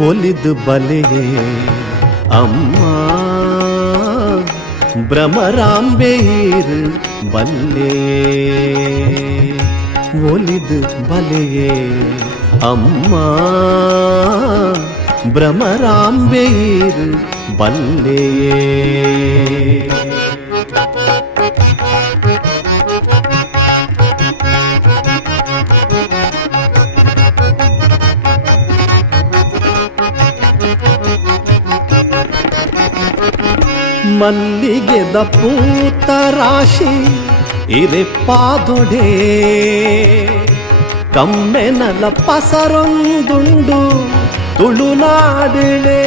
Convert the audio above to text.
ಒಲಿದು ಬಲೆಯೇ ಅಮ್ಮ ಭ್ರಮರಾಂಬೇರು ಬಲ್ಲೆ ಒಲಿದು ಬಲೆಯೇ ಅಮ್ಮ ಭ್ರಮರಾಂಬೇರು ಬಲ್ಲೆಯೇ ಮಲ್ಲಿಗೆದ ಪೂತ ರಾಶಿ ಇರೆಪ್ಪಾದೊಡೆ ಕಮ್ಮೆನಲ ಪಸರೊಂದುಂಡು ತುಳುನಾಡಿಳೆ